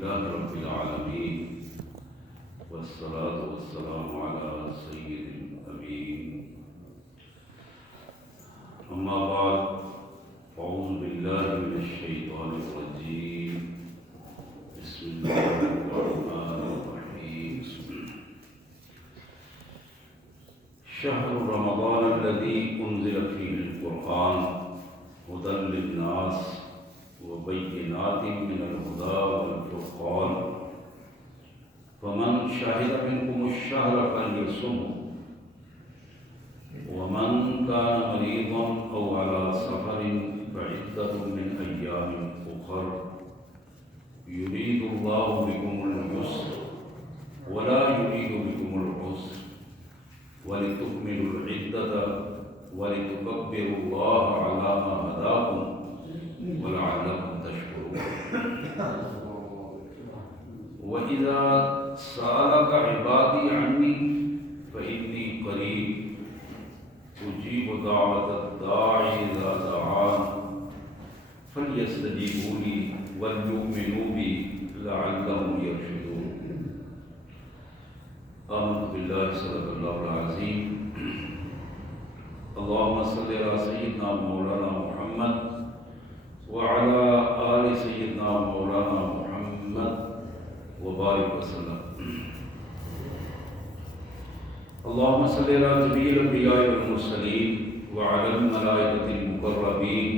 لله رب العالمين والصلاة والسلام على سيد الأمين أما بعد أعوذ بالله من الشيطان الرجيم بسم الله الرحمن الرحيم شهر رمضان الذي أنزل فيه القرآن هدى للناس وبينات من الهدى والفرقان فمن شهد منكم الشهر فليصمه ومن كان مريضا أو على سفر فعدة من أيام أخر يريد الله بكم اليسر ولا يريد بكم العسر ولتكملوا العدة ولتكبروا الله على ما هداكم ولعلكم تشكرون وإذا سألك عبادي عني فإني قريب أجيب دعوة الداعي إذا دعان فليستجيبوا لي وليؤمنوا بي لعلهم يرشدون آمنت بالله صدق الله العظيم اللهم صل على سيدنا مولانا محمد وعلى آل سيدنا مولانا محمد وبارك وسلم اللهم صل على جميع الأنبياء والمرسلين وعلى الملائكة المقربين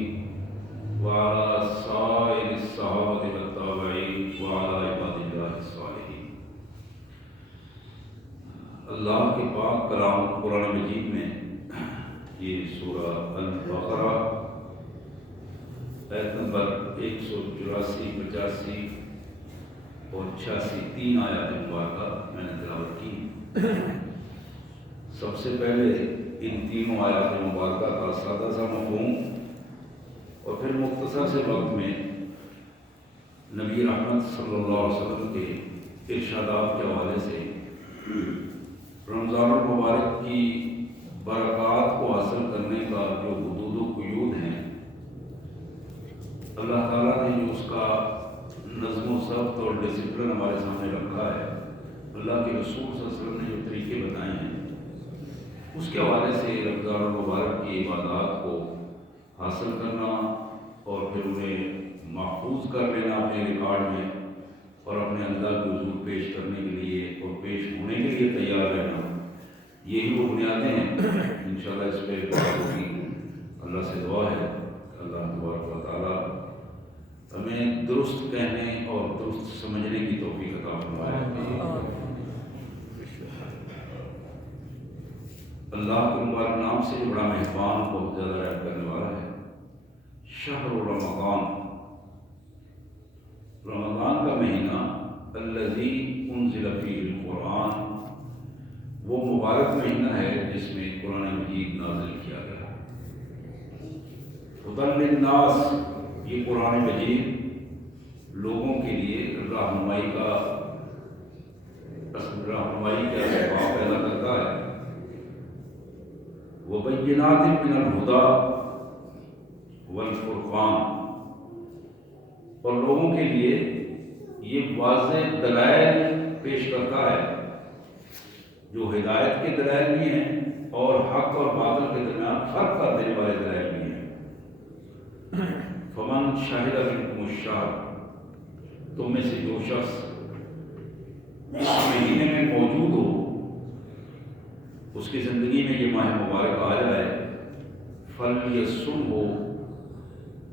وعلى سائر الصحابة والتابعين وعلى عباد الله الصالحين اللہ کے پاک کلام قرآن مجید میں یہ سورہ البقرہ آیت نمبر 184 85 اور 86 تین آیات مبارکہ میں نے تلاوت کی۔ سب سے پہلے ان تینوں آیات مبارکہ کا سادہ سا مفہوم اور پھر مختصر سے وقت میں نبی رحمت صلی اللہ علیہ وسلم کے ارشادات کے حوالے سے رمضان المبارک کی برکات کو حاصل کرنے کا جو حدود و قیود ہیں، اللہ تعالیٰ نے جو اس کا نظم و ضبط اور ڈسپلن ہمارے سامنے رکھا ہے، اللہ کے رسول صلی اللہ علیہ وسلم نے جو طریقے بتائے ہیں، اس کے حوالے سے رمضان المبارک کی عبادات کو حاصل کرنا اور پھر انہیں محفوظ کر لینا اپنے ریکارڈ میں اور اپنے اللہ کے حضور پیش کرنے کے لیے اور پیش ہونے کے لیے تیار رہنا، یہی وہ بنیادیں ہیں۔ انشاءاللہ اس پہ بات ہوگی۔ اللہ سے دعا ہے اللہ تبارک و تعالیٰ ہمیں درست کہنے اور درست سمجھنے کی توفیق عطا فرمائے۔ اللہ کے مبارک نام سے جو بڑا مہربان بہت زیادہ رحم کرنے والا ہے۔ شہر رمضان، رمضان کا مہینہ، الذی انزل فیہ القرآن، وہ مبارک مہینہ ہے جس میں قرآن مجید نازل کیا گیا۔ ہدی للناس، یہ قرآن مجید لوگوں کے لیے رہنمائی کا اسباب پیدا کرتا ہے۔ وبینات من الہدی والفرقان، اور لوگوں کے لیے یہ واضح دلائل پیش کرتا ہے جو ہدایت کے دلائل بھی ہیں اور حق اور باطل کے درمیان فرق کر دینے والے دلائل بھی ہیں۔ فمن شہد منکم الشہر، تم میں سے جو شخص اس مہینے میں موجود ہو، اس کی زندگی میں یہ ماہ مبارک آ جائے، فلیصمہ،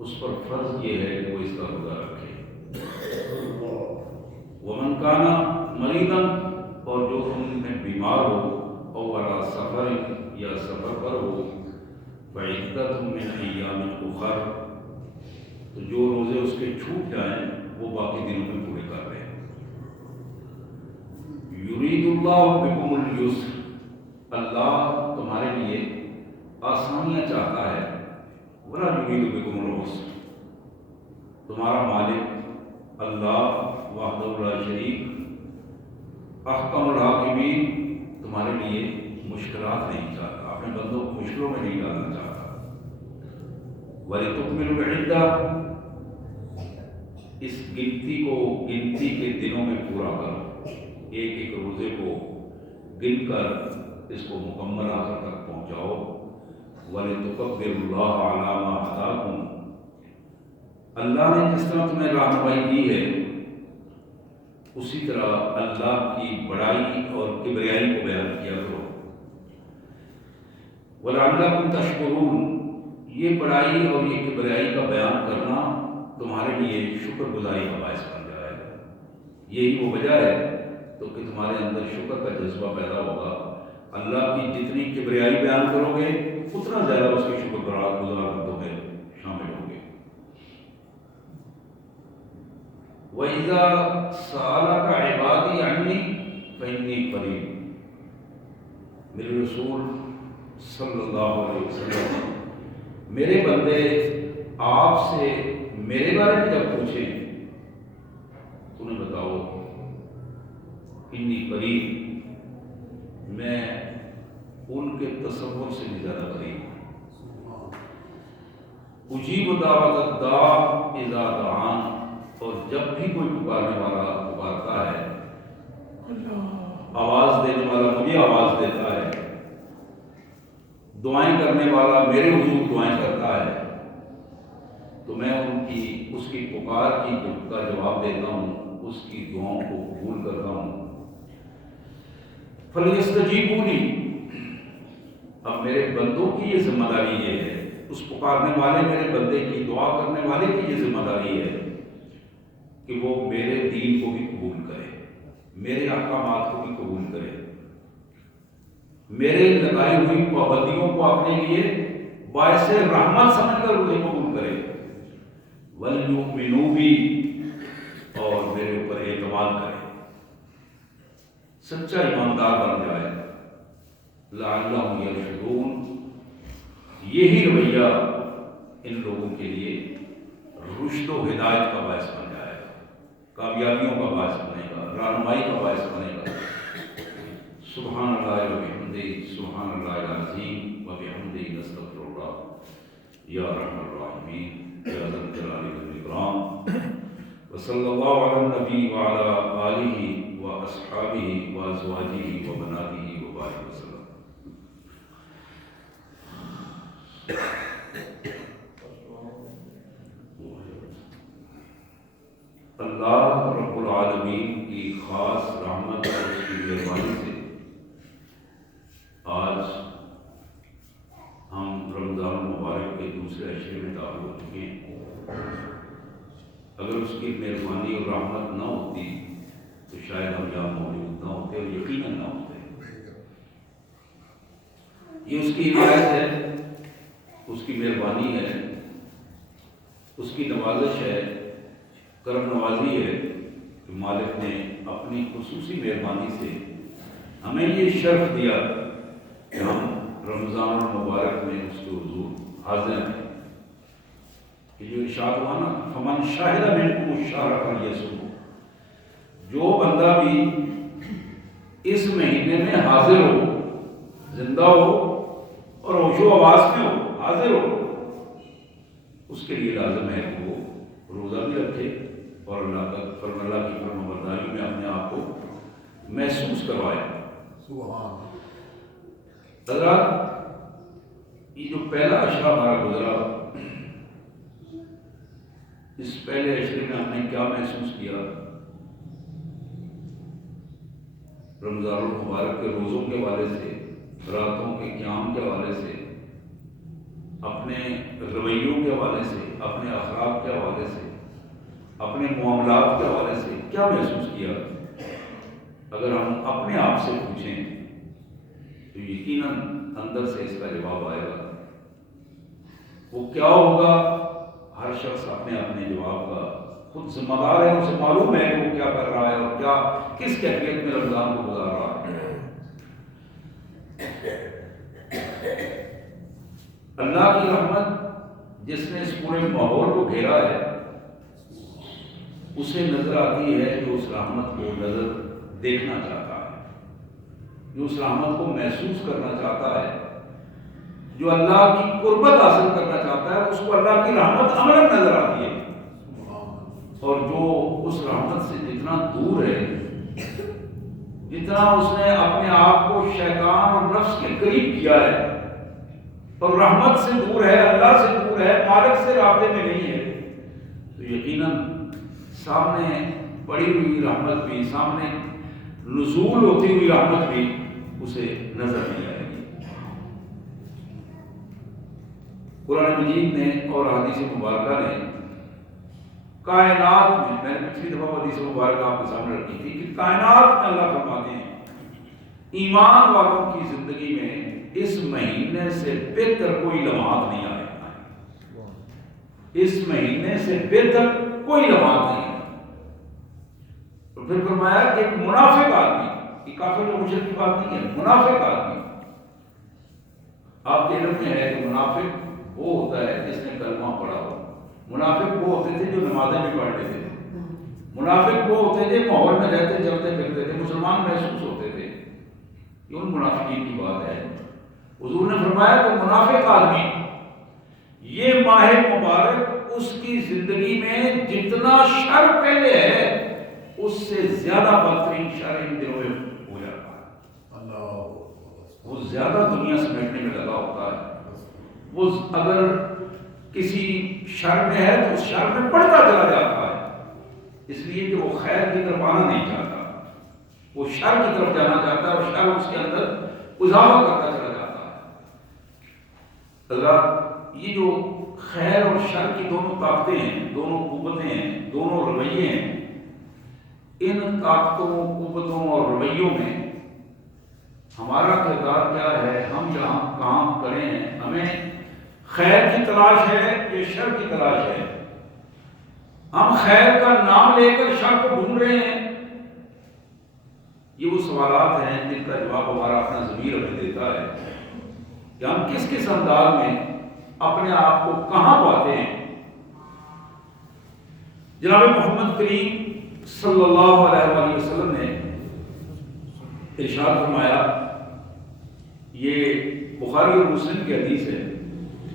اس پر فرض یہ ہے کہ وہ اس کا روزہ رکھے۔ ومن کان مریضا، اور جو تم میں بیمار ہو، او علی سفر، یا سفر پر ہو، فعدۃ من ایام اخر، تو جو روزے اس کے چھوٹ جائیں وہ باقی دنوں میں پورے کر رہے ہیں۔ یرید اللہ بکم اليسر، اللہ تمہارے لیے آسانیاں چاہتا ہے۔ ولا یرید بکم العسر، تمہارا مالک اللہ وحدہ لا شریک احکم الحاکمین تمہارے لیے مشکلات نہیں چاہتا، اپنے بندوں کو مشکلوں میں نہیں ڈالنا چاہتا۔ وَلِتُكْمِلُوا الْعِدَّةَ، اس گنتی کو گنتی کے دنوں میں پورا کرو، ایک ایک روزے کو گن کر اس کو مکمل آخر تک پہنچاؤ۔ وَلِتُكَبِّرُوا اللَّهَ عَلَىٰ مَا هَدَاكُمْ، اللہ نے جس طرح تمہیں رہنمائی دی ہے اسی طرح اللہ کی بڑائی اور کبریائی کو بیان کیا کرو۔ وَلَعَلَّكُمْ تَشْكُرُونَ، یہ بڑائی اور یہ کبریائی کا بیان کرنا تمہارے لیے شکر گزاری کا باعث بن جائے گا۔ یہی وہ وجہ ہے تو کہ تمہارے اندر شکر کا جذبہ پیدا ہوگا۔ اللہ کی جتنی کبریائی بیان کرو گے اتنا زیادہ اس کے شکر گزار بندوں میں شامل ہوں گے۔ وَإِذَا سَأَلَكَ عِبَادِي عَنِّي فَإِنِّي قَرِيبٌ، میرے رسول صلی اللہ علیہ وسلم، میرے بندے آپ سے میرے بارے میں جب پوچھیں تو انہیں بتاؤ انی قریب، میں ان کے تصور سے بھی زیادہ قریب ہوں۔ اجیب دعوت الداع اذا دعان، اور جب بھی کوئی پکارنے والا پکارتا ہے، آواز دینے والا مجھے آواز دیتا ہے، دعائیں کرنے والا میرے حضور دعائیں کرتا ہے، تو میں اس کی پکار کا جواب دیتا ہوں، اس کی دعاؤں کو قبول کرتا ہوں۔ فَلْيَسْتَجِيبُوا لِي، اب میرے بندوں کی یہ ذمہ داری یہ ہے، اس پکارنے والے میرے بندے کی، دعا کرنے والے کی یہ ذمہ داری ہے کہ وہ میرے دین کو بھی قبول کرے، میرے احکامات کو بھی قبول کرے، میرے لگائی ہوئی پابندیوں کو اپنے لیے باعث رحمت سمجھ کر اسے قبول کرے۔ وَلْيُؤْمِنُوا بِي، اور میرے اوپر اعتماد کرے، سچا ایماندار بن جائے۔ لَعَلَّهُمْ يَرْشُدُونَ، یہی رویہ ان لوگوں کے لیے رشد و ہدایت کا باعث بن جائے گا، کامیابیوں کا باعث بنے گا، رہنمائی کا باعث بنے گا۔ سبحان اللہ و بحمدہ، سبحان اللہ العظیم و بحمدہ، نستغفر اللہ یا ارحم الراحمین یا ذا الجلال والاکرام۔ وصلی اللہ علی النبی وعلی آلہ و اصحابہ و ازواجہ و بناتہ وبارک وسلم۔ اللہ رب العالمین کی خاص رحمت اور اس کی مہربانی سے آج ہم رمضان المبارک کے دوسرے عشرے میں داخل ہو چکے ہیں۔ اگر اس کی مہربانی اور رحمت نہ ہوتی تو شاید ہم یہاں موجود نہ ہوتے، اور یقیناً نہ ہوتے۔ یہ اس کی عنایت ہے، اس کی مہربانی ہے، اس کی نوازش ہے، کرم نوازی ہے کہ مالک نے اپنی خصوصی مہربانی سے ہمیں یہ شرف دیا کہ ہم رمضان المبارک میں اس کے حضور حاضر ہیں۔ کہ جو ارشاد ہوا نا، فمن شاہد منکم الشہر فلیصمہ، جو بندہ بھی اس مہینے میں حاضر ہو، زندہ ہو اور ہوش و حواس میں ہو، حاضر ہو، اس کے لیے لازم ہے کہ وہ روزہ بھی رکھے اور اللہ کی فرمانبرداری میں اپنے آپ کو محسوس کروائے۔ حضرات، یہ جو پہلا عشرہ ہمارا گزرا، اس پہلے عشرے میں ہم نے کیا محسوس کیا؟ رمضان المبارک کے روزوں کے حوالے سے، راتوں کے قیام کے حوالے سے، اپنے رویوں کے حوالے سے، اپنے اخلاق کے حوالے سے، اپنے معاملات کے حوالے سے کیا محسوس کیا؟ اگر ہم اپنے آپ سے پوچھیں تو یقیناً اندر سے اس کا جواب آئے گا۔ وہ کیا ہوگا؟ ہر شخص اپنے اپنے جواب کا خود ذمہ دار ہے، اسے معلوم ہے کہ وہ کیا کر رہا ہے اور کیا کس کیفیت میں رمضان کو گزار رہا ہے۔ اللہ کی رحمت جس نے اس پورے ماحول کو گھیرا ہے، اسے نظر آتی ہے جو اس رحمت کو نظر دیکھنا چاہتا ہے، جو اس رحمت کو محسوس کرنا چاہتا ہے، جو اللہ کی قربت حاصل کرنا چاہتا ہے، اس کو اللہ کی رحمت عملاً نظر آتی ہے۔ اور جو اس رحمت سے جتنا دور ہے، جتنا اس نے اپنے آپ کو شیطان اور نفس کے قریب کیا ہے اور رحمت سے دور ہے، اللہ سے دور ہے، مالک سے رابطے میں نہیں ہے، تو یقیناً سامنے پڑی ہوئی رحمت بھی، سامنے نزول ہوتی ہوئی رحمت بھی اسے نظر نہیں آئے گی۔ قرآن مجید نے اور حدیث مبارکہ نے کائنات میں نے پچھلی دفعہ حدیث مبارکہ آپ کے سامنے رکھی تھی کہ کائنات میں اللہ فرماتے ہیں ایمان والوں کی زندگی میں اس مہینے سے بہتر کوئی لمحات نہیں آئے، اس مہینے سے بہتر کوئی لمحات نہیں آئے۔ تو پھر فرمایا کہ ایک منافق آدمی، یہ کافر و مشرک کی بات نہیں ہے، منافق آدمی، آپ کے علم میں ہے کہ منافق وہ ہوتا ہے جس نے کلمہ پڑھا ہو، منافق وہ ہوتے تھے جو نمازیں بھی پڑھ لیتے تھے، منافق وہ ہوتے تھے ماحول میں رہتے چلتے پھرتے تھے، مسلمان محسوس ہوتے تھے، یہ ان منافقین کی بات ہے۔ حضور نے فرمایا کہ منافق آدمی یہ ماہ مبارک اس کی زندگی میں جتنا شر پہلے ہے اس سے زیادہ بدترین شر ان دنوں میں ہو جاتا ہے، وہ زیادہ دنیا سمیٹنے میں لگا ہوتا ہے، وہ اگر کسی شر میں ہے تو اس شر میں پڑتا چلا جاتا ہے، اس لیے کہ وہ خیر کی طرف آنا نہیں چاہتا، وہ شر کی طرف جانا چاہتا ہے اور شر اس کے اندر اضافہ کرتا چلا جاتا ہے۔ حضرات، یہ جو خیر اور شر کی دونوں طاقتیں ہیں، دونوں قوتیں ہیں، دونوں رویے ہیں، ان طاقتوں، قوتوں اور رویوں میں ہمارا کردار کیا ہے؟ ہم جہاں کام کریں ہیں، ہمیں خیر کی تلاش ہے یا شر کی تلاش ہے؟ ہم خیر کا نام لے کر شر کو ڈھونڈ رہے ہیں؟ یہ وہ سوالات ہیں جن کا جواب ہمارا اپنا ضمیر ہمیں دیتا ہے کہ ہم کس کس انداز میں اپنے آپ کو کہاں پاتے ہیں۔ جناب محمد کریم صلی اللہ علیہ وآلہ وسلم نے ارشاد فرمایا، یہ بخاری اور مسلم کی حدیث ہے،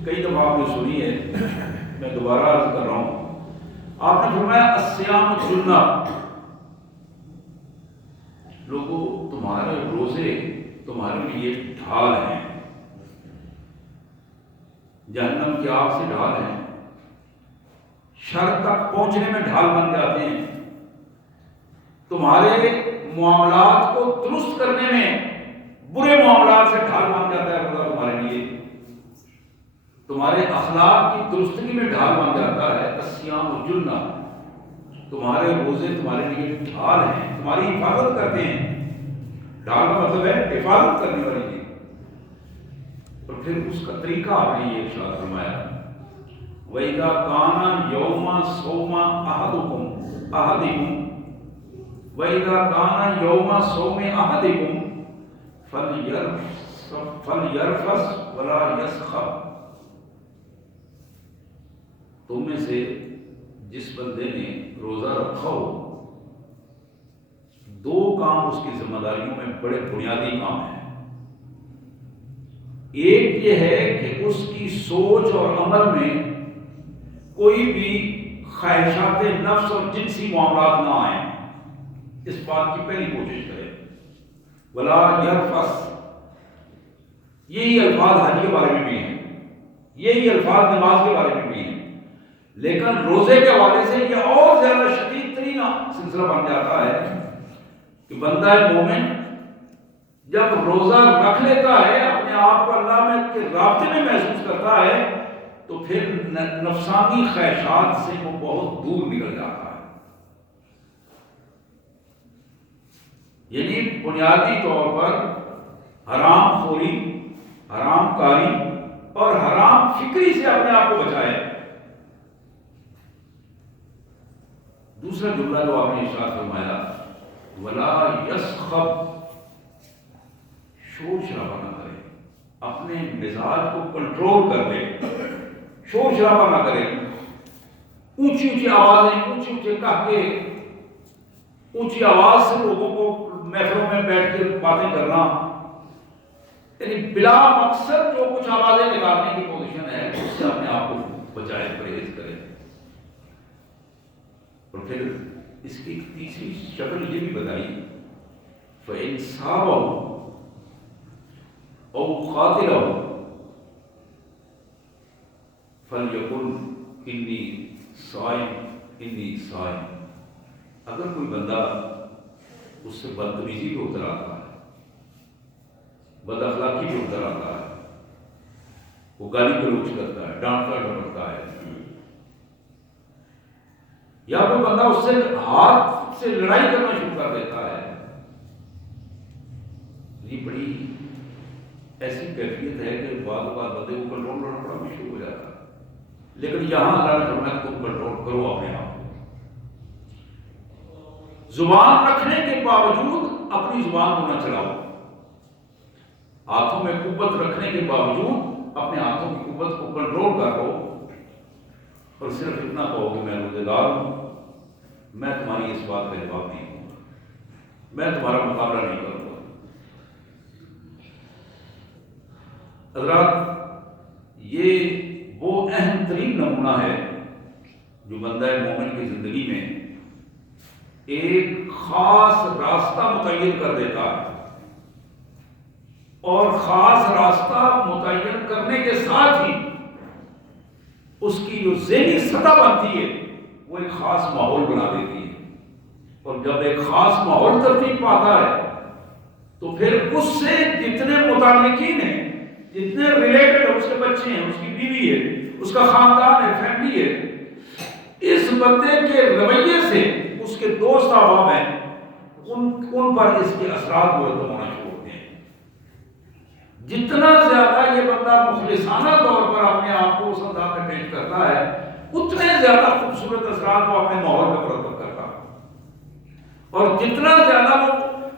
کئی دفعہ آپ نے سنی ہے، میں دوبارہ عرض کر رہا ہوں۔ آپ نے فرمایا الصیام جنہ، لوگوں تمہارے روزے تمہارے لیے ڈھال ہیں، جہنم کی آگ سے ڈھال ہیں، شر تک پہنچنے میں ڈھال بن جاتے ہیں، تمہارے معاملات کو درست کرنے میں برے معاملات سے ڈھال بن جاتا ہے روزہ تمہارے لیے، تمہارے اخلاق کی درستگی میں ڈھال بن جاتا ہے۔ الصیام جنہ، تمہارے روزے تمہارے لیے ڈھال ہیں، تمہاری حفاظت کرتے ہیں، ڈھال کا مطلب ہے حفاظت کرنے والی چیز۔ اور پھر اس کا طریقہ آپ نے یہ ارشاد فرمایا، وَإِذَا كَانَ يَوْمَ صَوْمَ أَحَدِكُمْ وَإِذَا كَانَ يَوْمَ صَوْمِ أَحَدِكُمْ فَلْيَرْفَثْ وَلَا يَسْخَبْ، تم میں سے جس بندے نے روزہ رکھا ہو، دو کام اس کی ذمہ داریوں میں بڑے بنیادی کام ہیں۔ ایک یہ ہے کہ اس کی سوچ اور عمل میں کوئی بھی خواہشات نفس اور جنسی معاملات نہ آئیں، اس بات کی پہلی کوشش کرے۔ ولا یرفث، یہی الفاظ حج کے بارے میں بھی ہیں، یہی الفاظ نماز کے بارے میں بھی ہیں، لیکن روزے کے حوالے سے یہ اور زیادہ شدید ترین سلسلہ بن جاتا ہے کہ بندہ مومن جب روزہ رکھ لیتا ہے، اپنے آپ کو اللہ میں کے رابطے میں محسوس کرتا ہے، تو پھر نفسانی خواہشات سے وہ بہت دور نکل جاتا ہے۔ یعنی بنیادی طور پر حرام خوری، حرام کاری اور حرام فکری سے اپنے آپ کو بچائے۔ دوسرا جملہ جو آپ نے ارشاد فرمایا، ولا یسخب، شور شرابہ نہ کرے، اپنے مزاج کو کنٹرول کر دے، شور شرابہ نہ کرے، اونچی اونچی آوازیں، اونچے اونچے قہقہے، اونچی آواز سے لوگوں کو محفلوں میں بیٹھ کے باتیں کرنا، یعنی بلا مقصد جو کچھ آوازیں نکالنے کی پوزیشن ہے اس سے اپنے آپ کو بچائے، پرہیز کرے۔ اور پھر اس کی ایک تیسری شکل یہ بھی بتائی، فَإِنْ صَابَهُ أَوْ قَاتِلَهُ فَلْيَقُلْ إِنِّي صَائِمٌ۔ اگر کوئی بندہ اس سے بدتمیزی پہ اتر آتا ہے، بد اخلاقی پہ اتر آتا ہے، وہ گالی گلوچ کرتا ہے، ڈانٹتا ڈپٹتا ہے، یا کوئی بندہ اس سے ہاتھ سے لڑائی کرنا شروع کر دیتا ہے، یہ بڑی ایسی کیفیت ہے کہ بعض اوقات بندے کو کنٹرول کرنا بڑا مشکل ہو جاتا ہے، لیکن یہاں اللہ نے فرمایا تم کنٹرول کرو اپنے آپ کو۔ زبان رکھنے کے باوجود اپنی زبان کو نہ چلاؤ، ہاتھوں میں قوت رکھنے کے باوجود اپنے ہاتھوں کی قوت کو کنٹرول کرو، اور صرف اتنا کہو کہ میں روزے دار ہوں، میں تمہاری اس بات کا جواب نہیں دوں گا، میں تمہارا مقابلہ نہیں کروں گا۔ حضرات، یہ وہ اہم ترین نمونہ ہے جو بندہ مومن کی زندگی میں ایک خاص راستہ متعین کر دیتا ہے، اور خاص راستہ متعین کرنے کے ساتھ ہی اس کی جو ذہنی سطح بنتی ہے وہ ایک خاص ماحول بنا دیتی ہے، اور جب ایک خاص ماحول ترتیب پاتا ہے تو پھر اس سے جتنے متعلقین ہیں، جتنے ریلیٹڈ ہیں، اس کے بچے ہیں، اس کی بیوی ہے، اس کا خاندان ہے، فیملی ہے، اس بندے کے رویے سے اس کے دوست احباب ہیں، ان پر اس کے اثرات مرتب ہونا شروع ہوتے ہیں۔ جتنا زیادہ یہ بندہ مخلصانہ طور پر اپنے آپ کو اس انداز میں پیش کرتا ہے، اتنے زیادہ خوبصورت اثرات وہ اپنے ماحول میں مرتب کرتا ہے، اور جتنا زیادہ وہ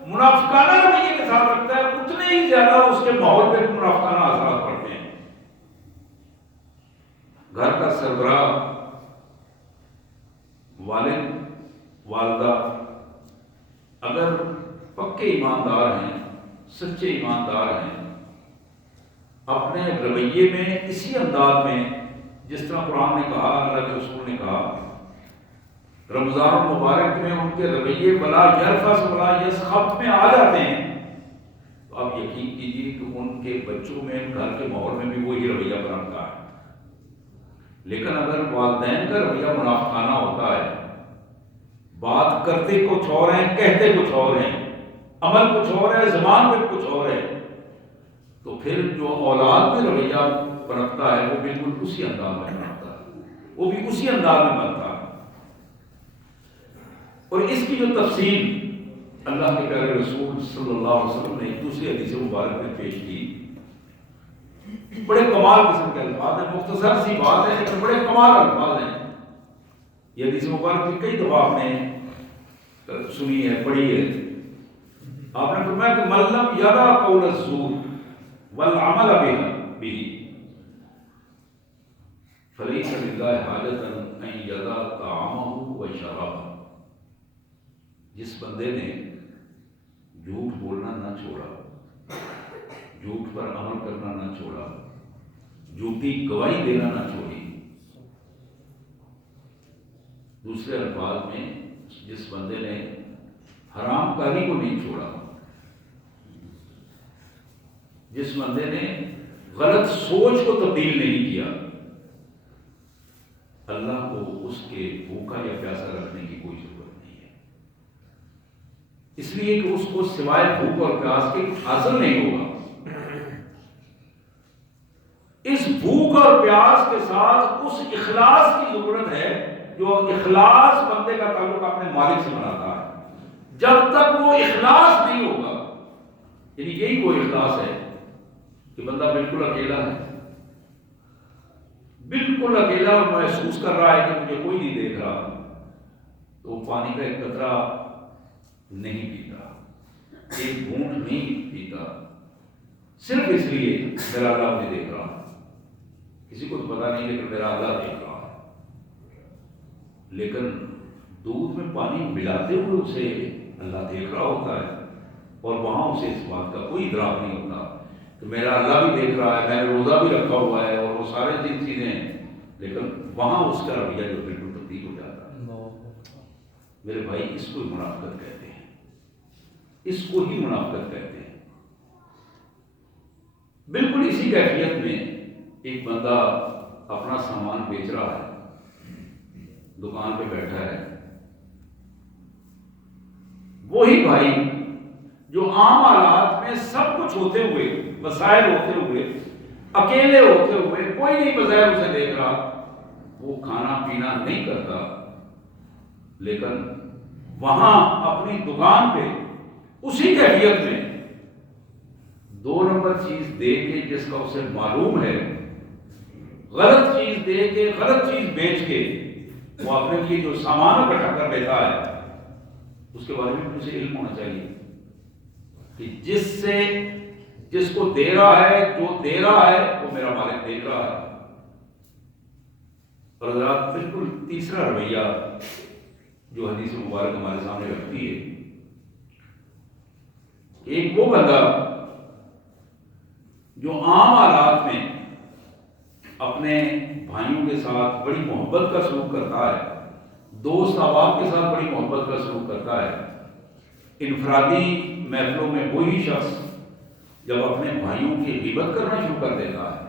منافقانہ رویے کے ساتھ رکھتا ہے، اتنے ہی زیادہ اس کے ماحول پہ منافقانہ اثرات پڑتے ہیں۔ گھر کا سربراہ، والد والدہ اگر پکے ایماندار ہیں، سچے ایماندار ہیں، اپنے رویے میں اسی انداز میں جس طرح قرآن نے کہا، اللہ کے رسول نے کہا، رمضان المبارک میں ان کے رویے ولا یرفث ولا یسخط میں آ جاتے ہیں، تو آپ یقین کیجیے کہ ان کے بچوں میں، گھر کے ماحول میں بھی وہی رویہ بنتا ہے۔ لیکن اگر والدین کا رویہ منافقانہ ہوتا ہے، بات کرتے کچھ اور ہیں، کہتے کچھ اور ہیں، عمل کچھ اور ہے، زبان پہ کچھ اور ہے، تو پھر جو اولاد میں رویہ بنتا ہے وہ بالکل اسی انداز میں بنتا ہے، وہ بھی اسی انداز میں بنتا ہے۔ اور اس کی جو تفصیل اللہ کے پیارے رسول صلی اللہ علیہ وسلم نے دوسری حدیث مبارک میں پیش کی، بڑے کمال قسم کے الفاظ ہیں، مختصر سی بات ہے لیکن بڑے کمال الفاظ ہیں۔ یہ حدیث مبارک کی کئی دفعہ آپ نے سنی ہے، پڑھی ہے۔ آپ نے فرمایا کہ من لم یدع قول الزور والعمل به فلیس للہ حاجۃ ان یدع طعامہ وشرابہ۔ جس بندے نے جھوٹ بولنا نہ چھوڑا، جھوٹ پر عمل کرنا نہ چھوڑا، جھوٹی گواہی دینا نہ چھوڑی، دوسرے الفاظ میں جس بندے نے حرام کاری کو نہیں چھوڑا، جس بندے نے غلط سوچ کو تبدیل نہیں کیا، اللہ کو اس کے بھوکا یا پیاسا رکھنے کی کوئی ضرورت نہیں ہے، اس لیے کہ اس کو سوائے بھوک اور پیاس کے حاصل نہیں ہوگا۔ اس بھوک اور پیاس کے ساتھ اس اخلاص کی ضرورت ہے جو اخلاص بندے کا تعلق اپنے مالک سے بناتا ہے۔ جب تک وہ اخلاص نہیں ہوگا، یعنی یہی کوئی اخلاص ہے کہ بندہ بالکل اکیلا ہے، بالکل اکیلا اور محسوس کر رہا ہے کہ مجھے کوئی نہیں دیکھ رہا، تو وہ پانی کا ایک قطرہ نہیں پیتا، ایک گھونٹ نہیں پیتا، صرف اس لیے میرا اللہ مجھے دیکھ رہا، کسی کو تو پتا نہیں لیکن میرا اللہ دیکھ رہا ہے۔ لیکن دودھ میں پانی ملاتے ہوئے اسے اللہ دیکھ رہا ہوتا ہے، اور وہاں اسے اس بات کا کوئی ادراک نہیں ہوتا کہ میرا اللہ بھی دیکھ رہا ہے، میں نے روزہ بھی رکھا ہوا ہے اور وہ سارے چیزیں ہیں، لیکن وہاں اس کا رویہ جو بالکل تبدیل ہو جاتا ہے۔ میرے بھائی اس کو ہی منافقت کہتے ہیں، اس کو ہی منافقت کہتے ہیں۔ بالکل اسی کیفیت میں ایک بندہ اپنا سامان بیچ رہا ہے، دکان پہ بیٹھا ہے، وہی بھائی جو عام حالات میں سب کچھ ہوتے ہوئے، وسائل ہوتے ہوئے، اکیلے ہوتے ہوئے، کوئی نہیں بظاہر اسے دیکھ رہا، وہ کھانا پینا نہیں کرتا، لیکن وہاں اپنی دکان پہ اسی کیفیت میں 2 نمبر چیز دے کے، جس کا اسے معلوم ہے، غلط چیز دے کے، غلط چیز بیچ کے وہ اپنے لیے جو سامان اکٹھا کر لیتا ہے، اس کے بارے میں مجھے علم ہونا چاہیے کہ جس کو دے رہا ہے، جو دے رہا ہے، وہ میرا مالک دیکھ رہا ہے۔ اور حضرات بالکل تیسرا رویہ جو حدیث مبارک ہمارے سامنے رکھتی ہے، ایک وہ بندہ جو عام حالات میں اپنے بھائیوں کے ساتھ بڑی محبت کا سلوک کرتا ہے، دوست احباب کے ساتھ بڑی محبت کا سلوک کرتا ہے، انفرادی محفلوں میں وہی شخص جب اپنے بھائیوں کی غیبت کرنا شروع کر دیتا ہے،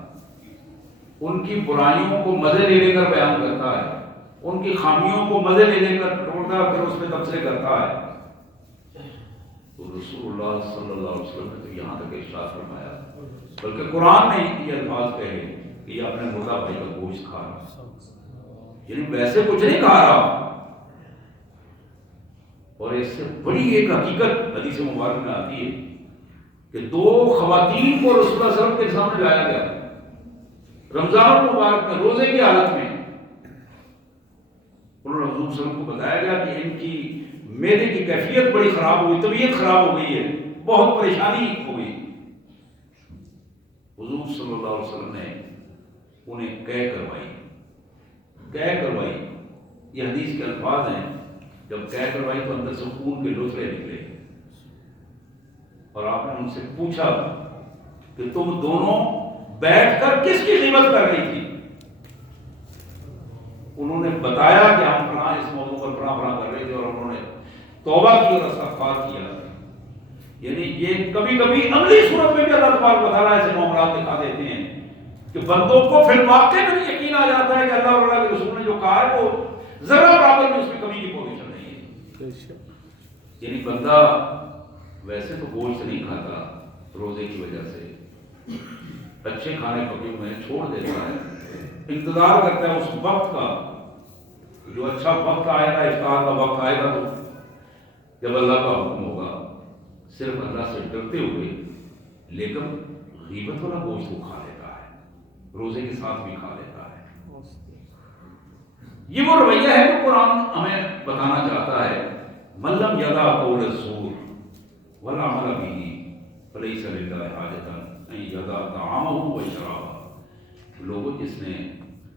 ان کی برائیوں کو مزے لے لے کر بیان کرتا ہے، ان کی خامیوں کو مزے لے لے کر ٹوڑتا پھر اس میں تبصرے کرتا ہے، تو رسول اللہ صلی اللہ علیہ وسلم نے تو یہاں تک ارشاد فرمایا، بلکہ قرآن نے یہ الفاظ کہے کہ یہ اپنے مردہ بھائی کا گوشت کھا رہا، یعنی ویسے کچھ نہیں کھا رہا۔ اور اس سے بڑی ایک حقیقت حدیث مبارک میں آتی ہے کہ 2 خواتین کو رسول اللہ صلی اللہ علیہ وسلم کے سامنے لایا گیا رمضان المبارک میں، روزے کی حالت میں، انہوں نے حضور صلی اللہ علیہ وسلم کو بتایا گیا کہ ان کی معدے کی کیفیت بڑی خراب ہوئی، طبیعت خراب ہو گئی ہے، بہت پریشانی ہو گئی۔ حضور صلی اللہ علیہ وسلم نے انہیں قے کروائی، یہ حدیث کے الفاظ ہیں، جب قے کروائی تو اندر سے خون کے لوتھڑے نکلے، اور آپ نے ان سے پوچھا کہ تم دونوں بیٹھ کر کس کی غیبت کر رہی تھی؟ انہوں نے بتایا کہ ہم فلاں اس موضوع پر فلاں کر رہے تھے، اور انہوں نے توبہ کی اور استغفار کیا۔ یعنی یہ کبھی کبھی عملی صورت میں بھی اللہ تبارک و تعالیٰ ایسے معاملات دکھا دیتے ہیں کہ بندوں کو فی الواقع میں یقین آ جاتا ہے کہ اللہ اور اللہ کے رسول نے جو کہا ہے وہ ذرا برابر میں اس میں کمی کی پوزیشن نہیں ہے۔ یعنی بندہ ویسے تو گوشت نہیں کھاتا روزے کی وجہ سے، اچھے کھانے پکے ہوئے چھوڑ دیتا ہے، انتظار کرتا ہے اس وقت کا جو اچھا وقت آئے گا، افطار کا وقت آئے گا، تو جب اللہ کا حکم ہوگا، صرف اللہ سے ڈرتے ہوئے، لیکن غیبت والا گوشت وہ کھا لیتا ہے، روزے کے ساتھ بھی کھا لیتا ہے۔ یہ وہ رویہ ہے جو قرآن ہمیں بتانا چاہتا ہے، من لم یدع قول الزور والعمل به فلیس للہ حاجۃ ان یدع طعامہ و شرابہ۔ لوگوں جس نے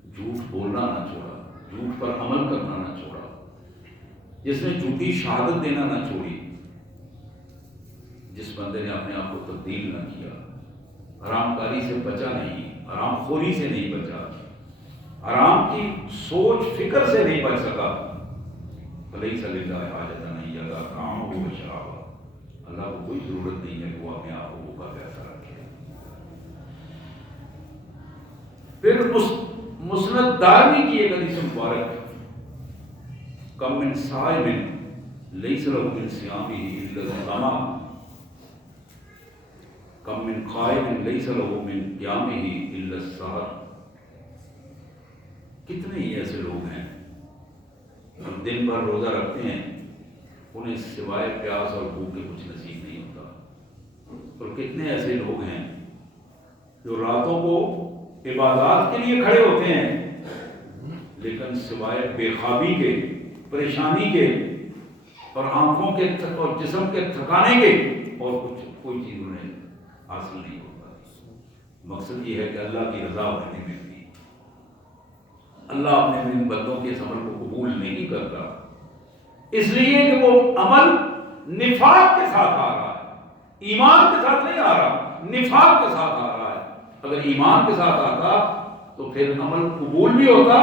جھوٹ بولنا نہ چھوڑا، جھوٹ پر عمل کرنا نہ چھوڑا، جس نے جھوٹی شہادت دینا نہ چھوڑی، جس بندے نے اپنے آپ کو تبدیل نہ کیا، حرام کاری سے بچا نہیں، حرام خوری سے نہیں بچا، حرام کی سوچ فکر سے نہیں بچ سکا، فلیس للہ حاجۃ ان یدع طعامہ و شرابہ۔ اللہ کو کوئی ضرورت نہیں ہے کہ وہ اپنے آپ کو بھوکا پیاسا رکھے۔ پھر مسند دارمی کی ایک حدیث مبارک، کم من صائم لیس لہ من صیامہ الا الظمأ، کم من قائم لیس لہ من قیامہ الا السہر۔ کتنے ہی ایسے لوگ ہیں ہم دن بھر روزہ رکھتے ہیں، انہیں سوائے پیاس اور بھوک کے کچھ نصیب نہیں ہوتا، اور کتنے ایسے لوگ ہیں جو راتوں کو عبادات کے لیے کھڑے ہوتے ہیں، لیکن سوائے بے خوابی کے، پریشانی کے، اور آنکھوں کے اور جسم کے تھکانے کے اور کوئی چیز انہیں حاصل نہیں ہوتا۔ مقصد یہ ہے کہ اللہ کی رضا انہیں نہیں ملتی، اللہ اپنے ان بندوں کے اس عمل کو قبول نہیں کرتا، اس لیے کہ وہ عمل نفاق کے ساتھ آ رہا ہے، ایمان کے ساتھ نہیں آ رہا، نفاق کے ساتھ آ رہا ہے۔ اگر ایمان کے ساتھ آتا تو پھر عمل قبول بھی ہوتا،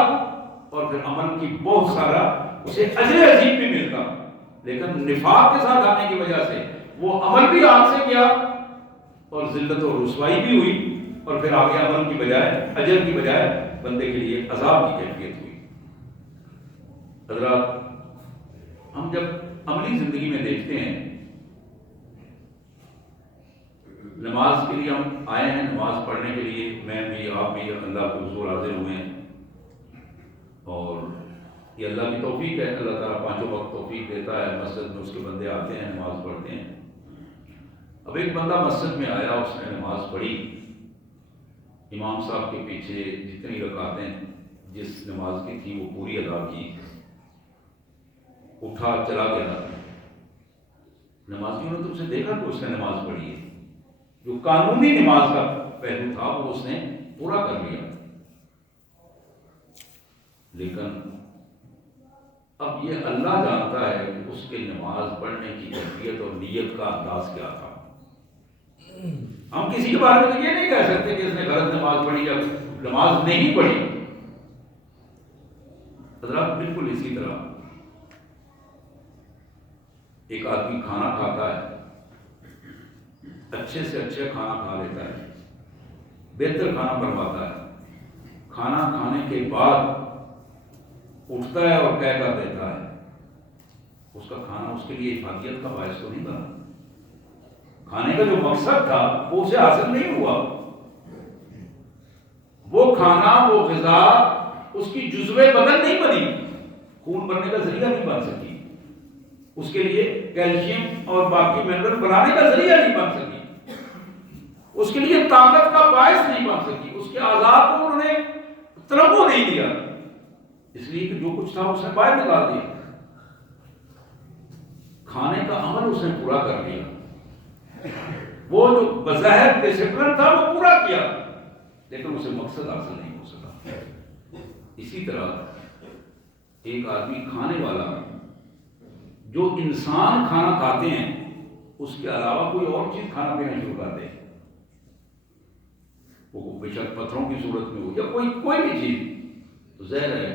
اور پھر عمل کی بہت سارا اسے اجر عظیم بھی ملتا، لیکن نفاق کے ساتھ آنے کی وجہ سے وہ عمل بھی آگ سے کیا اور ذلت و رسوائی بھی ہوئی، اور پھر آگے عمل کی بجائے اجر کی بجائے بندے کے لیے عذاب کی کیفیت ہوئی۔ حضرات، ہم جب عملی زندگی میں دیکھتے ہیں، نماز کے لیے ہم آئے ہیں، نماز پڑھنے کے لیے میں بھی آپ بھی اللہ کے حضور حاضر ہوئے ہیں، اور یہ اللہ کی توفیق ہے۔ اللہ تعالیٰ پانچوں وقت توفیق دیتا ہے، مسجد میں اس کے بندے آتے ہیں، نماز پڑھتے ہیں۔ اب ایک بندہ مسجد میں آیا، اس نے نماز پڑھی، امام صاحب کے پیچھے جتنی رکعتیں جس نماز کی تھی وہ پوری ادا کی، اٹھا چلا گیا۔ نمازیوں نے تو اسے دیکھا کہ اس نے نماز پڑھی ہے، جو قانونی نماز کا پہلو تھا وہ اس نے پورا کر لیا، لیکن اب یہ اللہ جانتا ہے کہ اس کے نماز پڑھنے کی کیفیت اور نیت کا انداز کیا تھا۔ ہم کسی کے بارے میں تو یہ نہیں کہہ سکتے کہ اس نے غلط نماز پڑھی یا نماز نہیں پڑھی۔ حضرات، بالکل اسی طرح ایک آدمی کھانا کھاتا ہے، اچھے سے اچھا کھانا کھا لیتا ہے، بہتر کھانا بنواتا ہے، کھانا کھانے کے بعد اٹھتا ہے اور کہہ کر دیتا ہے، اس کا کھانا اس کے لیے افادیت کا باعث تو نہیں بنا، کھانے کا جو مقصد تھا وہ اسے حاصل نہیں ہوا، وہ کھانا وہ غذا اس کی جزو بدن نہیں بنی، خون بننے کا ذریعہ نہیں بن سکی، اس کے لیے کیلشیم اور باقی منرل بنانے کا ذریعہ نہیں بن سکی، اس کے لیے طاقت کا باعث نہیں بن سکی، اس کے اعضاء کو انہوں نے تنوع نہیں دیا، اس لیے کہ جو کچھ تھا اس نے باہر نکال دیا۔ کھانے کا عمل اس نے پورا کر لیا، وہ جو بظاہر ڈسپلن تھا وہ پورا کیا، لیکن اسے مقصد حاصل نہیں ہو سکا۔ اسی طرح ایک آدمی کھانے والا، جو انسان کھانا کھاتے ہیں اس کے علاوہ کوئی اور چیز کھانا پینا شروع کر دے، وہ بے شک پتھروں کی صورت میں ہو یا کوئی بھی چیز، تو ظاہر ہے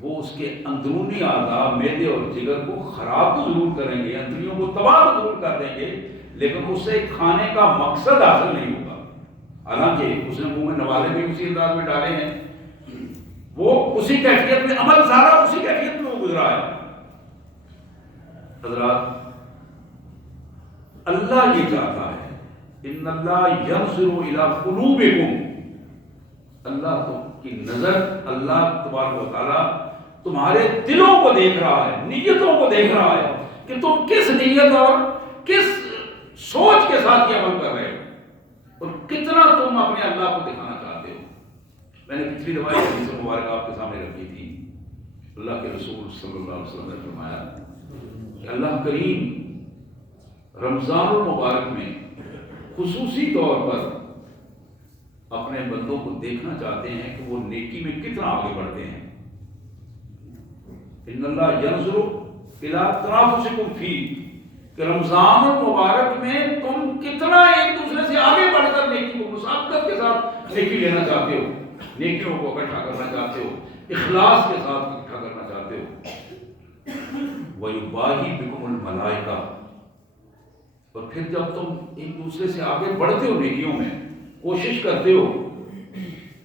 وہ اس کے اندرونی اعضاء معدے اور جگر کو خراب تو ضرور کریں گے، اندریوں کو تباہ تو ضرور کر دیں گے، لیکن اس سے کھانے کا مقصد حاصل نہیں ہوگا۔ حالانکہ اس نے منہ میں نوالے بھی اسی انداز میں ڈالے ہیں، وہ اسی کیفیت میں عمل سارا اسی کیفیت میں وہ گزرا ہے۔ حضرات، اللہ یہ چاہتا ہے، ان اللہ ینظر الی قلوبکم، اللہ کی نظر، اللہ تبارک و تعالیٰ تمہارے دلوں کو دیکھ رہا ہے، نیتوں کو دیکھ رہا ہے کہ تم کس نیت اور کس سوچ کے ساتھ یہ عمل کر رہے ہو، اور کتنا تم اپنے اللہ کو دکھانا چاہتے ہو۔ میں نے پچھلی دفعہ حدیث مبارکہ آپ کے سامنے رکھی تھی، اللہ کے رسول صلی اللہ علیہ وسلم نے فرمایا کہ اللہ کریم رمضان المبارک میں خصوصی طور پر اپنے بندوں کو دیکھنا چاہتے ہیں کہ وہ نیکی میں کتنا آگے بڑھتے ہیں۔ ان اللہ ینظر الی تنافسکم فی، کہ رمضان المبارک میں تم کتنا ایک دوسرے سے آگے بڑھ کر نیکی کو مسابقت کے ساتھ نیکی لینا چاہتے ہو، نیکیوں کو اکٹھا کرنا چاہتے ہو، اخلاص کے ساتھ اکٹھا کرنا چاہتے ہو۔ وَیُبَاہِی بِکُمُ الْمَلَائِکَۃُ، اور پھر جب تم ایک دوسرے سے آگے بڑھتے ہو، نیکیوں میں کوشش کرتے ہو،